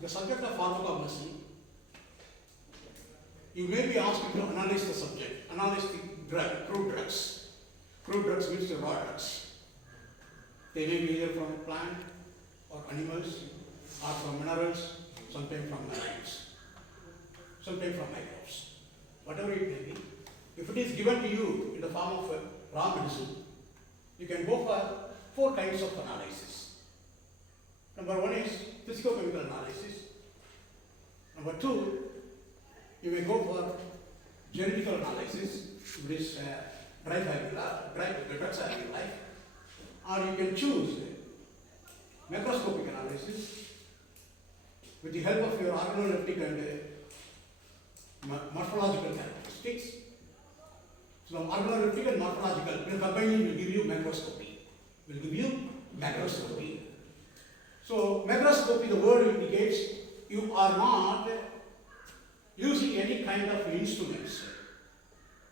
the subject of pharmacognosy, you may be asked to analyze the subject, analyze the drug, crude drugs. Crude drugs means the raw drugs. They may be either from plant or animals, or from minerals, sometimes from marines, sometimes from microbes. Whatever it may be, if it is given to you in the form of a raw medicine, you can go for 4 kinds of analysis. Number 1 is physicochemical analysis. Number 2, you may go for genetical analysis, which is drugs are in life. Or you can choose microscopic analysis with the help of your organoleptic and morphological characteristics. So organoleptic and morphological will combine will give you microscopy. Will give you macroscopy. So macroscopy, the word indicates you are not using any kind of instruments,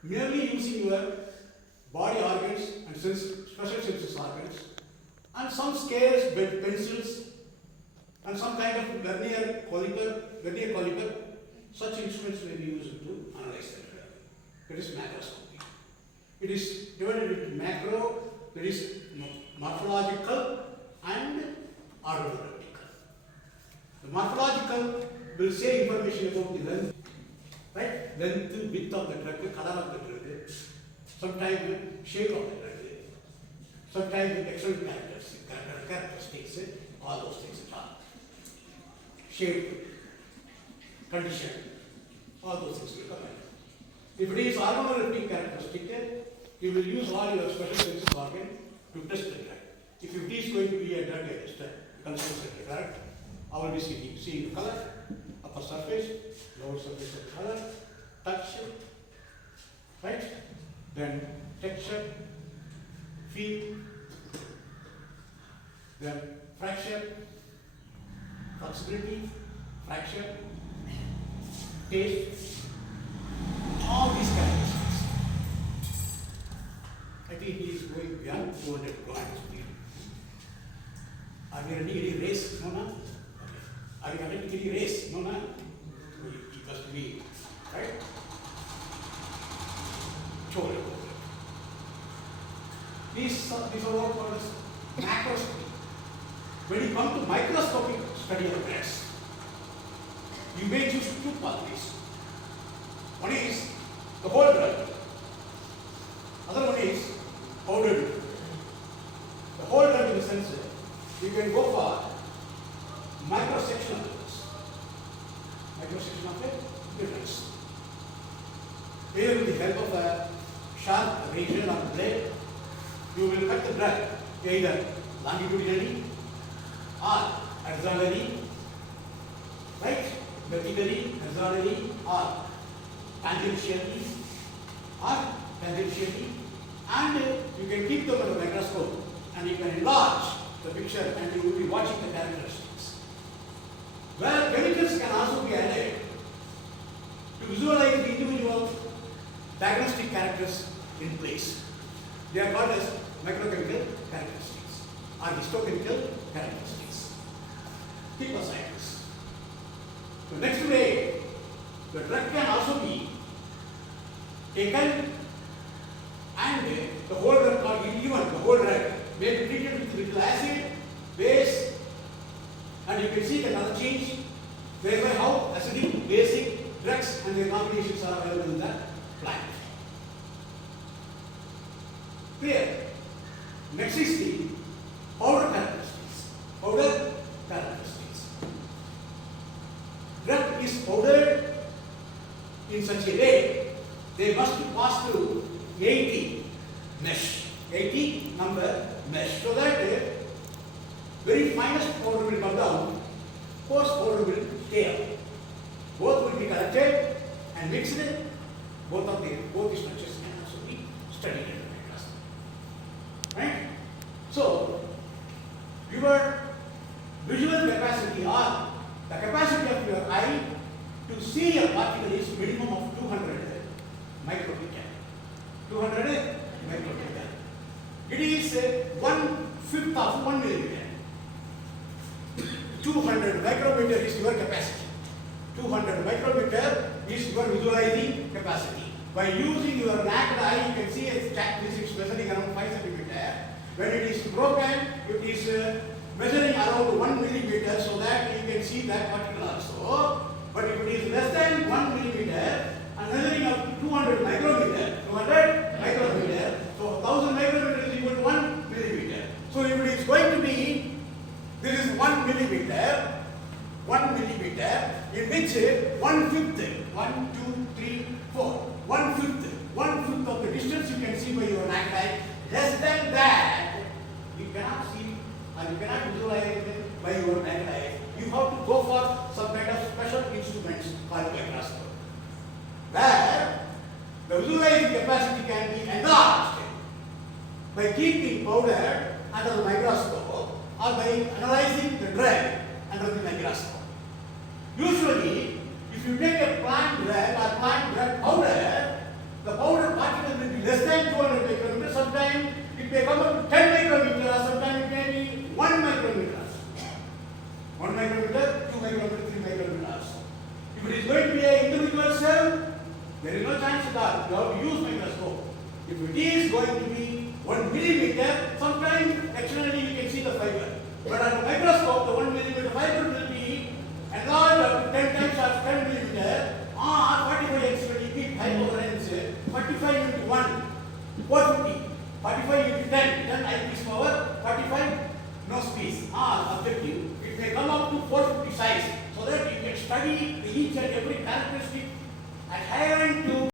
merely using your body organs and special senses organs, and some scales, pencils, and some kind of vernier caliper. Such instruments may be used to analyze the drug. It is macroscopy. It is divided into macro, that is morphological, and organoleptical. The morphological will say information about the length, right? Length, width of the drug, color of the drug, sometimes shape of the drug, sometimes external characteristics, all those things at all. Shape, condition, all those things will come in. If it is organoleptic characteristic, you will use all your special senses organ to test the drug. If it is going to be a drug tester, consider the drug. I will be seeing the color, upper surface, lower surface of the color, touch, right? Then texture, feel, then fraction, flexibility, fraction, taste, all these characteristics. I think he is going beyond 200 kilometers per hour. Are we ready to race? No, no. Okay. Are you ready to race? No, no. It must be, right? These are all called as macroscopy. When you come to microscopic study of drugs, you may choose 2 pathways. One is the whole drug. Other one is powdered drug. The whole drug in the sense you can go for microsection of drugs. Microsection of the drugs. Here with the help of a sharp abrasion or blade, you will cut the drug either longitudinally or horizontally, right? Vertically, horizontally, or tangentially, and you can keep them under the microscope and you can enlarge the picture and you will be watching the characteristics. Where chemicals can also be added to visualize the individual diagnostic characters in place. They are called as microchemical characteristics or histochemical characteristics. Keep aside this. The next way, the drug can also be taken and the whole drug, or even the whole drug, may be treated with little acid, base, and you can see the color change, thereby how acidic, basic drugs and their combinations are available in the plant. Clear? Next is the powder characteristics. Powder characteristics. Drug is powdered in such a way they must pass through 80 mesh, 80 number mesh, so that very finest powder will come down, coarse powder will stay up. Both will be collected and mixed. Both the structures can also be studied in the microscope. Right? So, your visual capacity or the capacity of your eye to see a particle is minimum of 200 micrometer. 200 micrometer. It is 1/5 of 1 millimeter. 200 micrometer is your capacity. 200 micrometer is your visualizing capacity. By using your naked eye, you can see this is measuring around 5 centimeter. When it is broken, it is measuring around 1 millimeter, so that you can see that particle also. But if it is less than 1 millimeter and measuring up to 200 micrometer, so 1000 micrometer is equal to 1 millimeter. So if it is going to be, this is 1 millimeter, in which 1/5, 1, 2, 3, 4, 1/5 of the distance you can see by your naked eye. Less than that, you cannot see and you cannot visualize it by your naked eye. You have to go for some kind of special instruments called microscope, where the visualizing capacity can be enlarged by keeping powder under the microscope or by analyzing the drug under the microscope. Usually, if you take a plant drug or plant drug powder, the powder particle will be less than 200 micrometers. Sometimes it may come up to 10 micrometers, or sometimes it may be 1 micrometer. 1 micrometer, 2 micrometers, 3 micrometers. If it is going to be an individual cell, there is no chance at all. You have to use microscope. If it is going to be 1 millimeter, sometimes externally you can see the fiber. But on the microscope, the 1 millimeter fiber will be enlarged up to 10 times of 10 millimeter, or 45x when you keep high power lens, 45 into 1, 450, 45 into 10 eyepiece power, 45 nose piece, or objective. It may come up to 450 size, so that you can study each and every characteristic adherent to